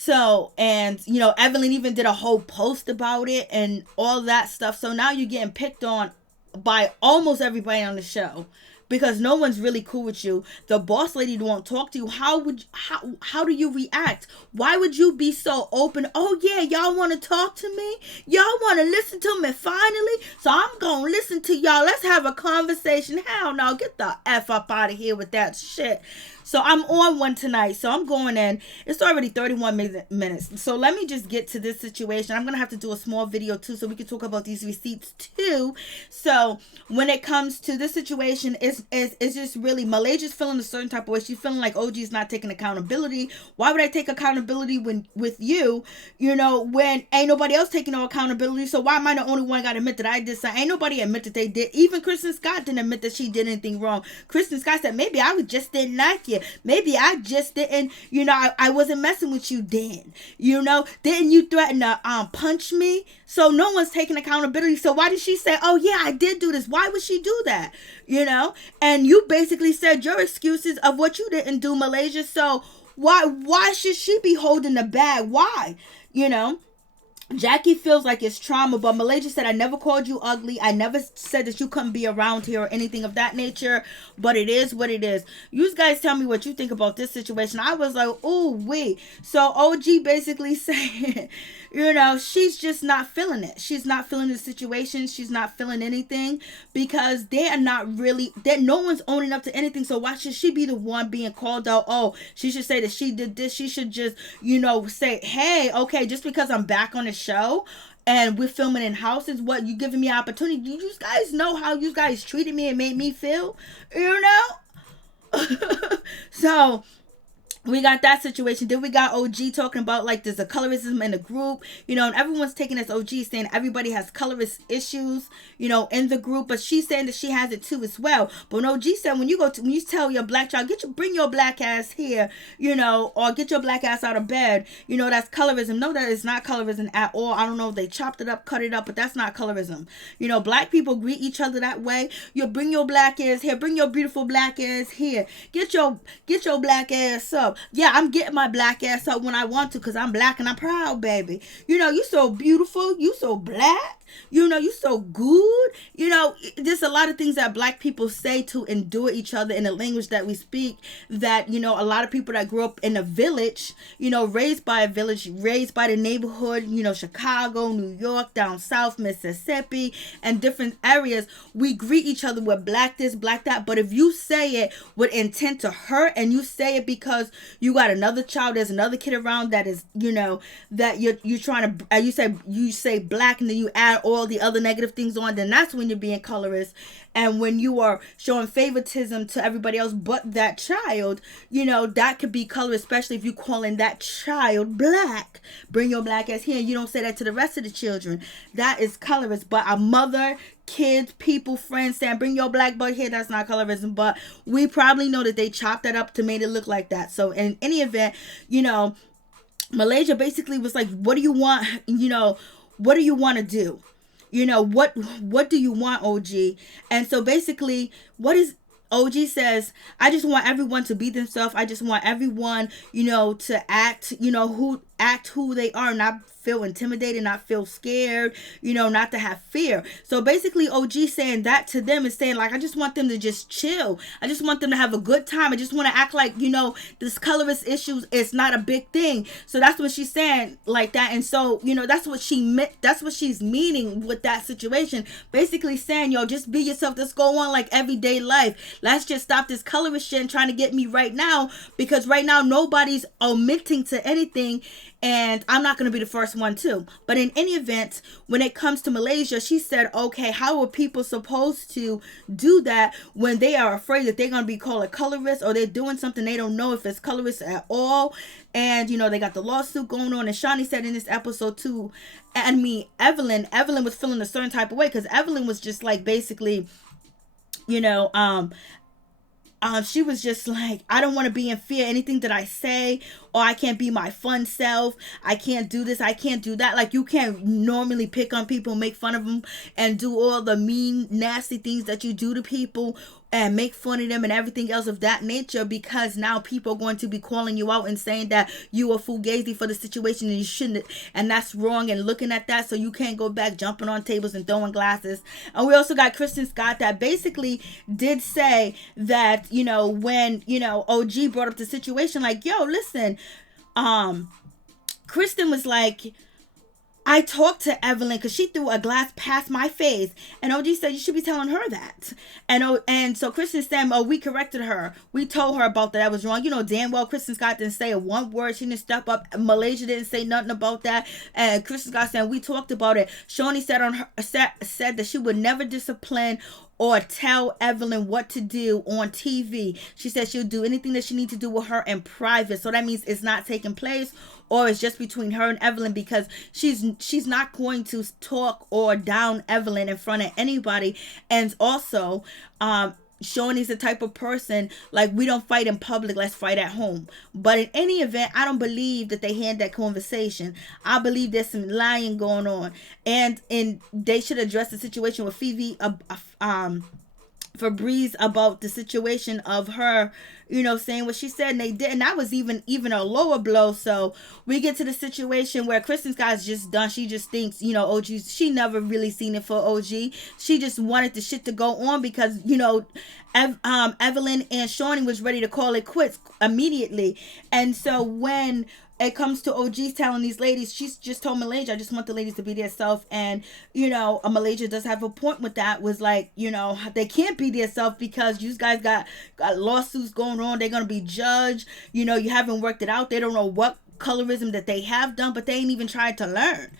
So, and, Evelyn even did a whole post about it and all that stuff. So now you're getting picked on by almost everybody on the show because no one's really cool with you. The boss lady won't talk to you. How do you react? Why would you be so open? Oh yeah, y'all want to talk to me? Y'all want to listen to me finally? So I'm going to listen to y'all. Let's have a conversation. Hell no, get the F up out of here with that shit. So I'm on one tonight. So I'm going in. It's already 31 minutes. So let me just get to this situation. I'm going to have to do a small video too so we can talk about these receipts too. So when it comes to this situation, it's just really, Malaysia's feeling a certain type of way. She's feeling like OG's not taking accountability. Why would I take accountability with you, when ain't nobody else taking no accountability? So why am I the only one got to admit that I did something? Ain't nobody admit that they did. Even Kristen Scott didn't admit that she did anything wrong. Kristen Scott said, maybe I just didn't like you. Maybe I just didn't, I wasn't messing with you then. Didn't you threaten to punch me? So no one's taking accountability. So why did she say, oh yeah, I did do this? Why would she do that? And you basically said your excuses of what you didn't do, Malaysia. So why should she be holding the bag? Why? Jackie feels like it's trauma, but Malaysia said, I never called you ugly. I never said that you couldn't be around here or anything of that nature, but it is what it is. You guys tell me what you think about this situation. I was like, oh, wait. So OG basically saying, she's just not feeling it. She's not feeling the situation. She's not feeling anything because they are not really, that no one's owning up to anything. So why should she be the one being called out? Oh, she should say that she did this. She should just, say, hey, okay, just because I'm back on the show and we're filming in houses, what, you giving me opportunity? Do you guys know how you guys treated me and made me feel? So we got that situation. Then we got OG talking about like there's a colorism in the group, and everyone's taking this OG saying everybody has colorist issues, in the group, but she's saying that she has it too as well. But when OG said when you tell your black child, bring your black ass here, or get your black ass out of bed, that's colorism. No, that is not colorism at all. I don't know if they chopped it up, cut it up, but that's not colorism. Black people greet each other that way. You bring your black ass here, bring your beautiful black ass here, get your black ass up. Yeah, I'm getting my black ass up when I want to because I'm black and I'm proud, baby. You so beautiful. You so black. You so good. There's a lot of things that black people say to endure each other in the language that we speak that, a lot of people that grew up in a village, raised by a village, raised by the neighborhood, Chicago, New York, down south, Mississippi, and different areas, we greet each other with black this, black that. But if you say it with intent to hurt and you say it because You got another child, there's another kid around that is, that you're trying to, you say black, and then you add all the other negative things on, then that's when you're being colorist. And when you are showing favoritism to everybody else but that child, that could be color, especially if you calling that child black. Bring your black ass here. You don't say that to the rest of the children. That is colorist. But a mother, kids, people, friends saying, bring your black butt here, that's not colorism. But we probably know that they chopped that up to make it look like that. So in any event, Malaysia basically was like, what do you want? What do you want to do? What do you want, OG? And so basically, what is OG says, I just want everyone to be themselves. I just want everyone, to act, who they are, not feel intimidated, not feel scared, not to have fear. So basically OG saying that to them is saying, like, I just want them to just chill. I just want them to have a good time. I just want to act like, this colorist issues is not a big thing. So that's what she's saying like that. And so, that's what she meant. That's what she's meaning with that situation. Basically saying, just be yourself. Let's go on like everyday life. Let's just stop this colorist shit and trying to get me right now, because right now nobody's omitting to anything. And I'm not going to be the first one too. But in any event, when it comes to Malaysia, she said, okay, how are people supposed to do that when they are afraid that they're going to be called a colorist, or they're doing something they don't know if it's colorist at all? And, they got the lawsuit going on. And Shawnee said in this episode too, Evelyn was feeling a certain type of way, because Evelyn was just like, basically, she was just like, I don't want to be in fear. Anything that I say, or I can't be my fun self. I can't do this. I can't do that. Like, you can't normally pick on people, make fun of them, and do all the mean, nasty things that you do to people, and make fun of them and everything else of that nature, because now people are going to be calling you out and saying that you are fugazi for the situation and you shouldn't, and that's wrong, and looking at that, so you can't go back jumping on tables and throwing glasses. And we also got Kristen Scott that basically did say that, when, OG brought up the situation, like, yo, listen, Kristen was like, I talked to Evelyn because she threw a glass past my face, and OG said you should be telling her that. And so Kristen said, we corrected her. We told her about that. That was wrong. Damn well Kristen Scott didn't say one word. She didn't step up. Malaysia didn't say nothing about that. And Kristen Scott said, we talked about it. Shawnee said that she would never discipline or tell Evelyn what to do on TV. She said she'll do anything that she needs to do with her in private. So that means it's not taking place, or it's just between her and Evelyn, because she's not going to talk or down Evelyn in front of anybody. And also, Shaunie's the type of person, like, we don't fight in public, let's fight at home. But in any event, I don't believe that they had that conversation. I believe there's some lying going on, and they should address the situation with Feby, Febreze, about the situation of her, saying what she said, and they did, and that was even a lower blow. So we get to the situation where Kristen Scott's just done. She just thinks, OG's, she never really seen it for OG. She just wanted the shit to go on because, Evelyn and Shawnee was ready to call it quits immediately. And so when it comes to OG's telling these ladies, she's just told Malaysia, I just want the ladies to be their self. And, Malaysia does have a point with that, was like, they can't be their self because you guys got lawsuits going on. They're going to be judged. You haven't worked it out. They don't know what colorism that they have done, but they ain't even tried to learn,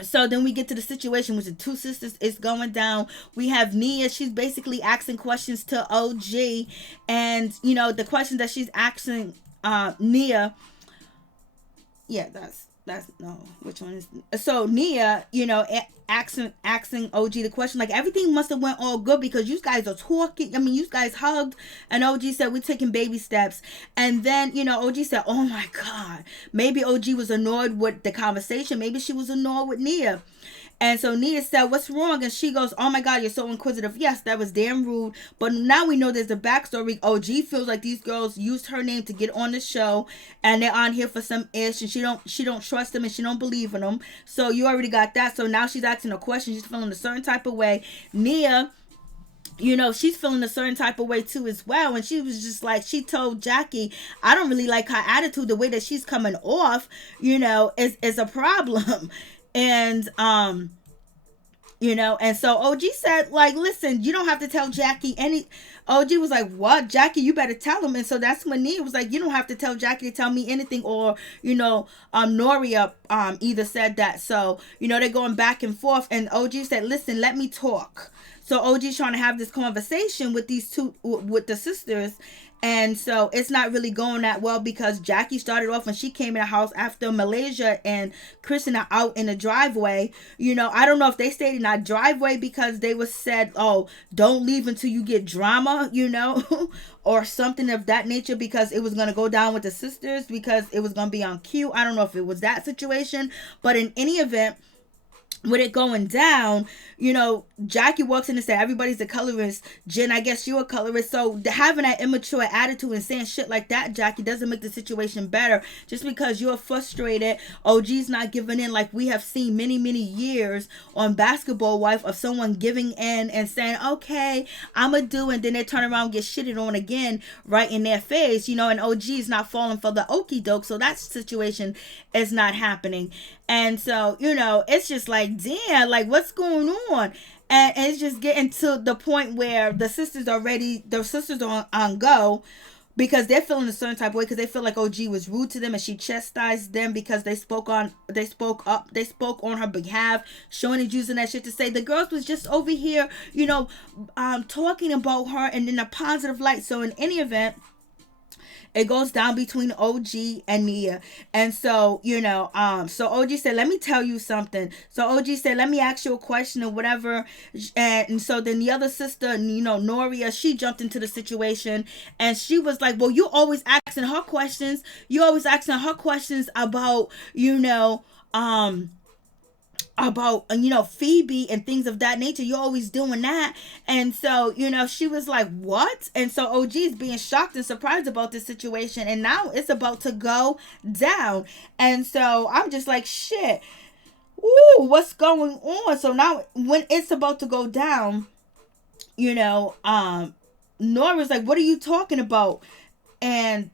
So then we get to the situation with the two sisters is going down. We have Nia. She's basically asking questions to OG. And, the questions that she's asking Nia, that's no, which one is, so Nia, asking OG the question, like, everything must have went all good because you guys are talking, you guys hugged, and OG said we're taking baby steps. And then, OG said, oh my God, maybe OG was annoyed with the conversation, maybe she was annoyed with Nia. And so Nia said, what's wrong? And she goes, oh my God, you're so inquisitive. Yes, that was damn rude. But now we know there's a backstory. OG feels like these girls used her name to get on the show, and they're on here for some ish, and she don't trust them, and she don't believe in them. So you already got that. So now she's asking a question. She's feeling a certain type of way. Nia, she's feeling a certain type of way too as well. And she was just like, she told Jackie, I don't really like her attitude. The way that she's coming off, is a problem. And, And so OG said, like, listen, you don't have to tell Jackie any. OG was like, what? Jackie, you better tell him. And so that's when Nia was like, you don't have to tell Jackie to tell me anything. Or, Noria either said that. So, they're going back and forth. And OG said, listen, let me talk. So OG's trying to have this conversation with these two, with the sisters. And so it's not really going that well because Jackie started off when she came in the house after Malaysia and Kristen are out in the driveway. I don't know if they stayed in that driveway because they was said, oh, don't leave until you get drama, or something of that nature because it was going to go down with the sisters because it was going to be on cue. I don't know if it was that situation, but in any event, with it going down, Jackie walks in and said, everybody's a colorist. Jen, I guess you're a colorist. So having that immature attitude and saying shit like that, Jackie, doesn't make the situation better. Just because you're frustrated, OG's not giving in, like we have seen many, many years on Basketball Wife of someone giving in and saying, okay, I'ma do, and then they turn around and get shitted on again right in their face, and OG's not falling for the okie doke. So that situation is not happening. And so, it's just like, damn, like what's going on? And it's just getting to the point where the sisters are on go because they're feeling a certain type of way because they feel like OG was rude to them and she chastised them because they spoke on her behalf. Shaunie's using that shit to say the girls was just over here, talking about her and in a positive light. So in any event, it goes down between OG and Nia. And so, so OG said, let me tell you something. So OG said, let me ask you a question or whatever. And so then the other sister, Noria, she jumped into the situation and she was like, well, you always asking her questions. You always asking her questions about, about Feby and things of that nature. You're always doing that. And so she was like, what? And so OG is being shocked and surprised about this situation, and now it's about to go down. And so I'm just like, shit, ooh, what's going on? So now when it's about to go down, Nora's like, what are you talking about? And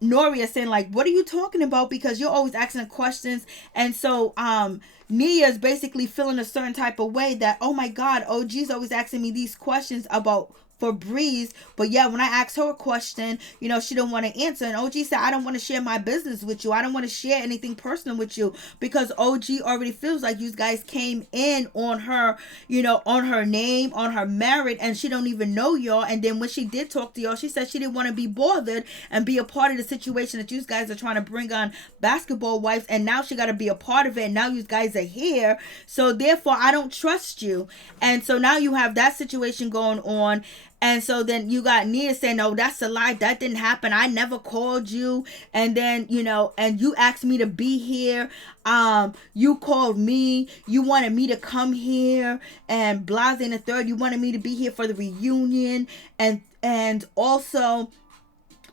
Noria saying like, what are you talking about? Because you're always asking questions. And so Nia is basically feeling a certain type of way that, oh my God, OG's always asking me these questions about Febreze, but yeah, when I asked her a question, she don't want to answer. And OG said, I don't want to share my business with you. I don't want to share anything personal with you because OG already feels like you guys came in on her, on her name, on her merit, and she don't even know y'all. And then when she did talk to y'all, she said she didn't want to be bothered and be a part of the situation that you guys are trying to bring on Basketball Wives, and now she got to be a part of it, and now you guys are here, so therefore I don't trust you. And so now you have that situation going on. And so then you got Nia saying, no, that's a lie. That didn't happen. I never called you. And then, and you asked me to be here. You called me. You wanted me to come here. And Blase and the third, you wanted me to be here for the reunion. And also,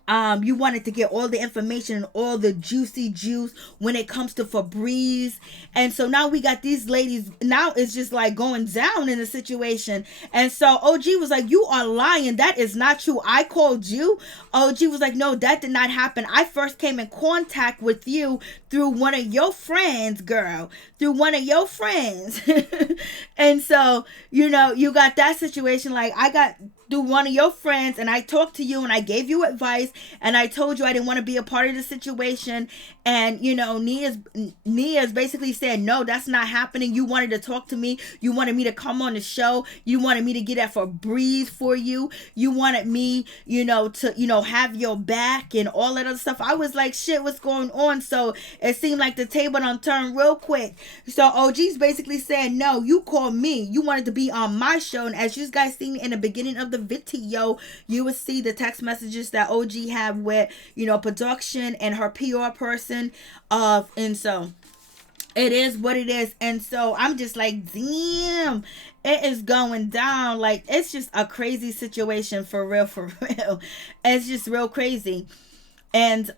you wanted to get all the information and all the juicy juice when it comes to Febreze. And so now we got these ladies, now it's just like going down in the situation. And so OG was like, you are lying. That is not true. I called you. OG was like, no, that did not happen. I first came in contact with you through one of your friends, girl. Through one of your friends. And so, you got that situation. Like, I got through one of your friends and I talked to you and I gave you advice and I told you I didn't want to be a part of the situation. And Nia's basically said, no, that's not happening. You wanted to talk to me. You wanted me to come on the show. You wanted me to get that Febreze for you. You wanted me, to, have your back and all that other stuff. I was like, shit, what's going on? So it seemed like the table done turned real quick. So OG's basically saying, no, you called me. You wanted to be on my show. And as you guys seen in the beginning of the video, you would see the text messages that OG had with, production and her PR person. And so it is what it is. And so I'm just like, damn, it is going down. Like, it's just a crazy situation for real. It's just real crazy. And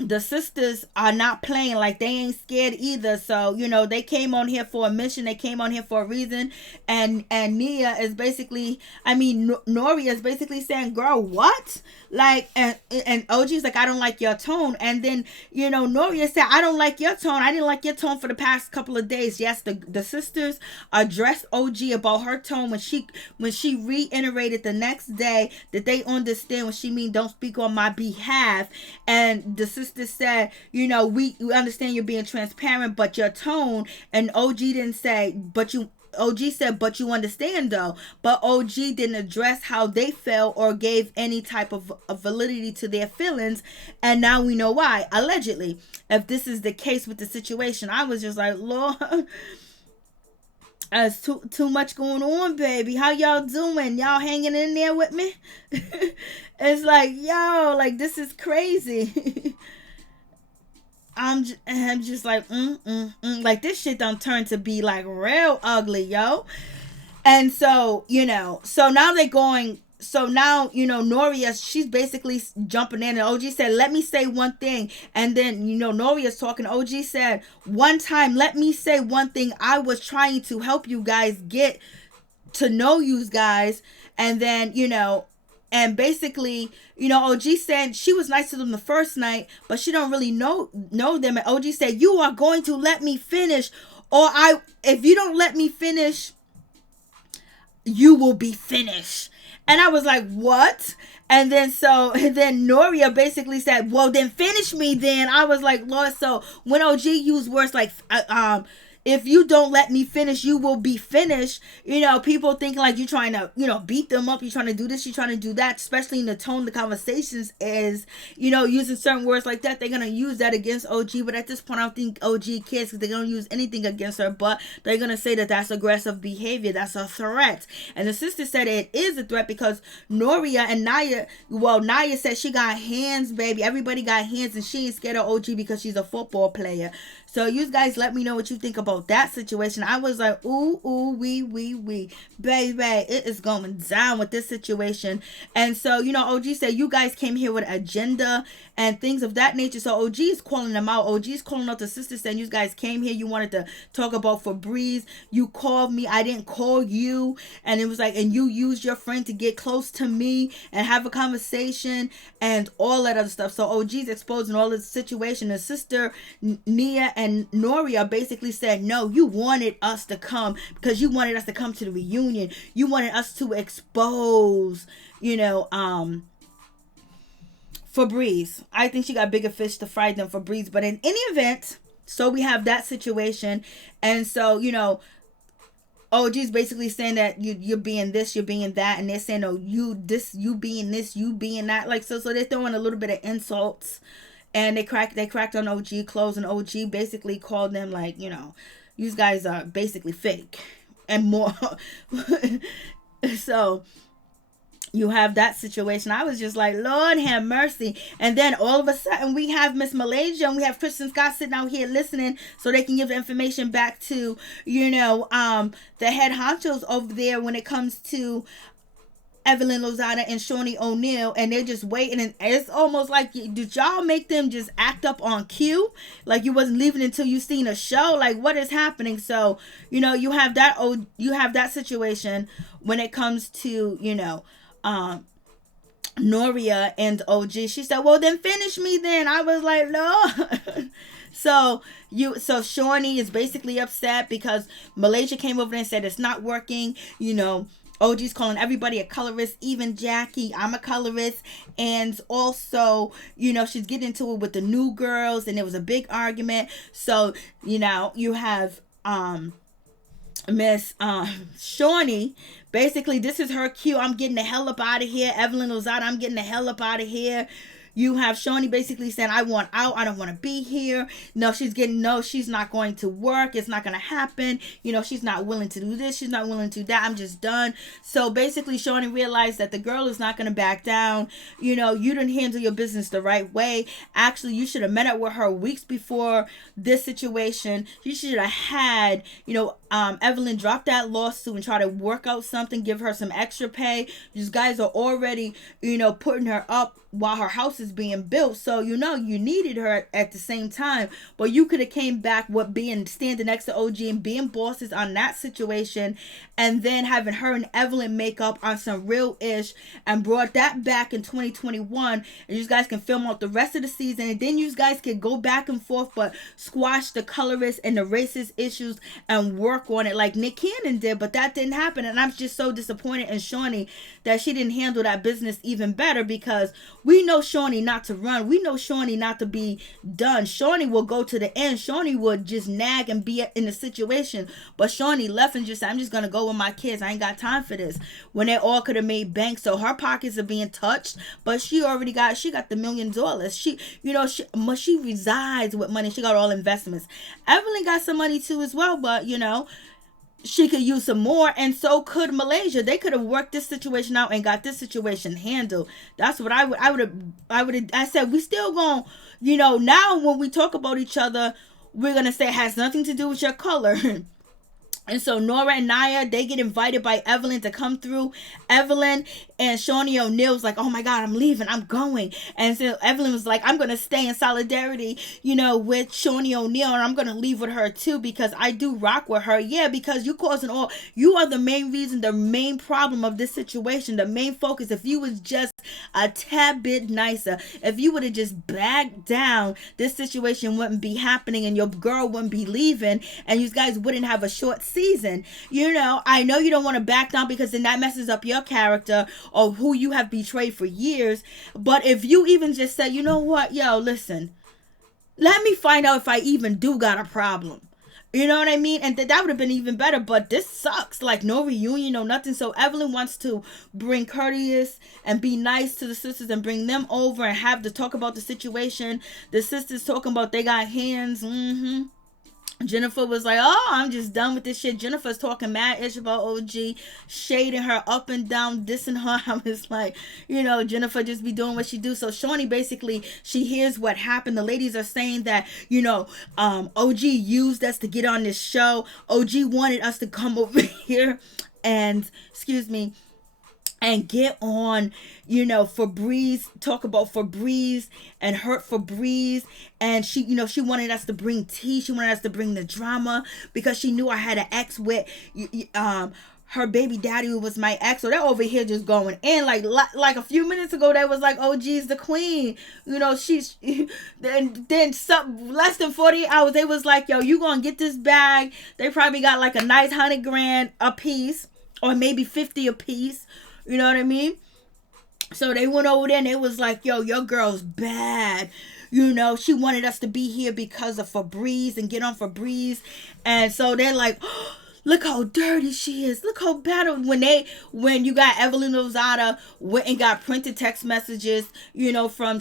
the sisters are not playing, like they ain't scared either. So they came on here for a mission, they came on here for a reason. And Nia is basically, Noria is basically saying, girl, what? Like, and OG's like, I don't like your tone. And then Noria said, I don't like your tone, I didn't like your tone for the past couple of days. Yes, the sisters addressed OG about her tone when she reiterated the next day that they understand what she mean, don't speak on my behalf. And the sister said, we understand you're being transparent, but your tone. And OG didn't say, but you. OG said, but you understand though. But OG didn't address how they felt or gave any type of validity to their feelings. And now we know why, allegedly. If this is the case with the situation, I was just like, Lord, there's too much going on, baby. How y'all doing? Y'all hanging in there with me? It's like, yo, like, this is crazy. I'm just like, like, this shit done turned to be like real ugly, yo. And so, so now they're going, so now, Noria, she's basically jumping in, and OG said, let me say one thing. And then, Noria's talking. OG said, one time, let me say one thing. I was trying to help you guys get to know you guys. And then, and basically, OG said she was nice to them the first night, but she don't really know them. And OG said, you are going to let me finish, or if you don't let me finish, you will be finished. And I was like, what? And then Noria basically said, well, then finish me then. I was like, Lord. So when OG used words like, if you don't let me finish, you will be finished. People thinking like you're trying to, beat them up. You're trying to do this. You're trying to do that. Especially in the tone the conversations is, using certain words like that. They're going to use that against OG. But at this point, I don't think OG cares, because they're going to use anything against her. But they're going to say that that's aggressive behavior. That's a threat. And the sister said it is a threat because Noria and Nia said she got hands, baby. Everybody got hands, and she ain't scared of OG because she's a football player. So you guys let me know what you think about that situation. I was like, ooh, wee, baby, it is going down with this situation. And so, OG said, you guys came here with agenda and things of that nature. So OG is calling them out. OG is calling out the sisters, saying, you guys came here, you wanted to talk about Febreze. You called me, I didn't call you. And it was like, and you used your friend to get close to me and have a conversation and all that other stuff. So OG's exposing all this situation. The sister, Nia and Noria, basically said, no, you wanted us to come because you wanted us to come to the reunion. You wanted us to expose, Febreze. I think she got bigger fish to fry than Febreze. But in any event, so we have that situation. And so, OG's basically saying that you're being this, you're being that, and they're saying, oh, you being this, you being that. Like, so they're throwing a little bit of insults. And they cracked on OG clothes, and OG basically called them like, you guys are basically fake and more. So you have that situation. I was just like, Lord have mercy. And then all of a sudden we have Miss Malaysia and we have Kristen Scott sitting out here listening so they can give the information back to, the head honchos over there when it comes to Evelyn Lozada and Shawnee O'Neal, and they're just waiting, and it's almost like, did y'all make them just act up on cue? Like you wasn't leaving until you seen a show? Like, what is happening? So, you have that situation when it comes to, Noria and OG. She said, well, then finish me then. I was like, no. So Shawnee is basically upset because Malaysia came over there and said it's not working, OG's calling everybody a colorist, even Jackie. I'm a colorist. And also, she's getting into it with the new girls, and there was a big argument. So, you have Miss Shawnee. Basically, this is her cue. I'm getting the hell up out of here. Evelyn Lozada, I'm getting the hell up out of here. You have Shawnee basically saying, I want out. I don't want to be here. No, she's not going to work. It's not going to happen. She's not willing to do this. She's not willing to do that. I'm just done. So basically, Shawnee realized that the girl is not going to back down. You didn't handle your business the right way. Actually, you should have met up with her weeks before this situation. You should have had, Evelyn drop that lawsuit and try to work out something, give her some extra pay. These guys are already, putting her up while her house is being built. So you needed her at the same time, but you could have came back with being standing next to OG and being bosses on that situation, and then having her and Evelyn make up on some real ish and brought that back in 2021, and you guys can film out the rest of the season, and then you guys can go back and forth but squash the colorist and the racist issues and work on it like Nick Cannon did. But that didn't happen, and I'm just so disappointed in Shawnee that she didn't handle that business even better, because we know Shawnee not to run. We know Shawnee not to be done. Shawnee will go to the end. Shawnee would just nag and be in the situation, but Shawnee left and just said, I'm just gonna go with my kids. I ain't got time for this, when they all could have made bank. So her pockets are being touched, but she got the $1 million. She resides with money. She got all investments. Evelyn got some money too as well, but she could use some more, and so could Malaysia. They could have worked this situation out and got this situation handled. That's what I said, we still gonna, now when we talk about each other, we're gonna say it has nothing to do with your color. And so Noria and NIA, they get invited by Evelyn to come through. Evelyn and Shawnee O'Neal was like, oh my God, I'm leaving, I'm going. And so Evelyn was like, I'm going to stay in solidarity, with Shawnee O'Neal, and I'm going to leave with her too, because I do rock with her. Yeah, because you are the main reason, the main problem of this situation, the main focus. If you was just a tad bit nicer, if you would have just backed down, this situation wouldn't be happening, and your girl wouldn't be leaving, and you guys wouldn't have a short season. I know you don't want to back down, because then that messes up your character or who you have betrayed for years. But if you even just say, you know what, listen, let me find out if I even do got a problem. You know what I mean? And that would have been even better. But this sucks. Like, no reunion, no nothing. So Evelyn wants to bring courteous and be nice to the sisters and bring them over and have to talk about the situation. The sisters talking about they got hands. Jennifer was like, oh, I'm just done with this shit. Jennifer's talking mad ish about OG, shading her up and down, dissing her. I was like, Jennifer just be doing what she do. So Shawnee, basically, she hears what happened. The ladies are saying that, OG used us to get on this show. OG wanted us to come over here and, and get on, Febreze, talk about Febreze and hurt Febreze. And she wanted us to bring tea. She wanted us to bring the drama, because she knew I had an ex with, her baby daddy was my ex. So they're over here just going in. Like a few minutes ago, they was like, oh, geez, the queen. Then some less than 48 hours, they was like, yo, you gonna get this bag. They probably got like a nice $100,000 a piece, or maybe 50 a piece. You know what I mean? So they went over there and it was like, yo, your girl's bad. She wanted us to be here because of Febreze and get on Febreze. And so they're like, oh, look how dirty she is. Look how bad. When you got Evelyn Lozada went and got printed text messages, from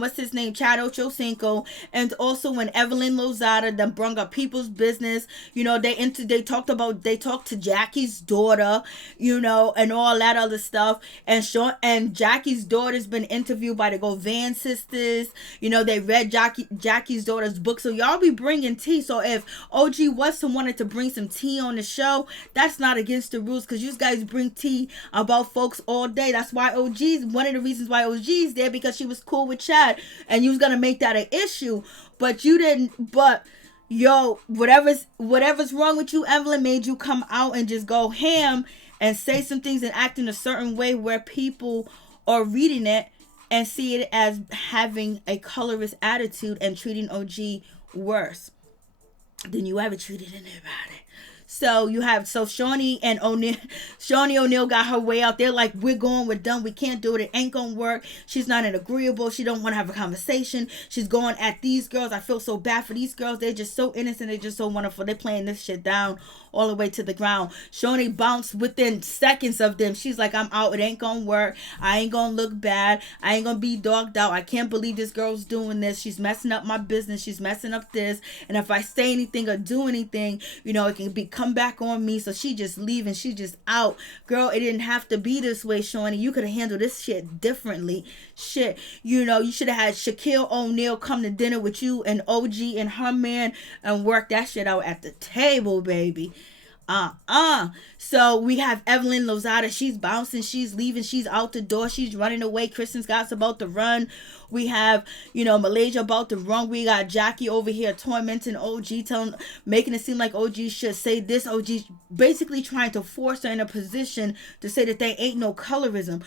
what's his name, Chad Ochocinco, and also when Evelyn Lozada then brung up people's business, they talked to Jackie's daughter, and all that other stuff, and Jackie's daughter's been interviewed by the Govan sisters. They read Jackie's daughter's book. So y'all be bringing tea. So if OG was to wanted to bring some tea on the show, that's not against the rules, because you guys bring tea about folks all day. That's why one of the reasons why OG's there, because she was cool with Chad, and you was gonna make that an issue, but you didn't. But whatever's wrong with you, Evelyn, made you come out and just go ham and say some things and act in a certain way where people are reading it and see it as having a colorist attitude and treating OG worse than you ever treated anybody. So Shawnee O'Neal got her way out. They're like, we're done. We can't do it. It ain't gonna work. She's not an agreeable. She don't want to have a conversation. She's going at these girls. I feel so bad for these girls. They're just so innocent. They're just so wonderful. They're playing this shit down all the way to the ground. Shawnee bounced within seconds of them. She's like, I'm out. It ain't gonna work. I ain't gonna look bad. I ain't gonna be dogged out. I can't believe this girl's doing this. She's messing up my business. She's messing up this. And if I say anything or do anything, it can come back on me. So she just leaving. She just out. Girl, it didn't have to be this way, Shawnee. You could have handled this shit differently. Shit. You should have had Shaquille O'Neal come to dinner with you and OG and her man and work that shit out at the table, baby. So we have Evelyn Lozada. She's bouncing. She's leaving. She's out the door. She's running away. Kristen's got about to run. We have, Malaysia about to run. We got Jackie over here tormenting OG, making it seem like OG should say this. OG basically trying to force her in a position to say that there ain't no colorism,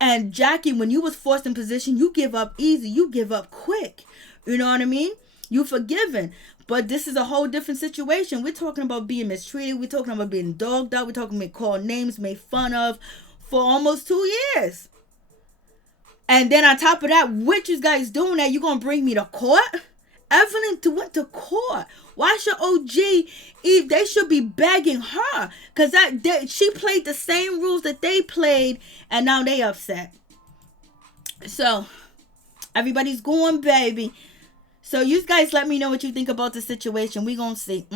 And Jackie, when you was forced in position, you give up easy. You give up quick. You know what I mean? You forgiven. But this is a whole different situation. We're talking about being mistreated. We're talking about being dogged out. We're talking about called names, made fun of for almost 2 years. And then on top of that, what you guys doing that? You going to bring me to court? Evelyn went to court. Why should OG, they should be begging her? Because she played the same rules that they played, and now they upset. So, everybody's going, baby. So you guys let me know what you think about the situation. We gonna see.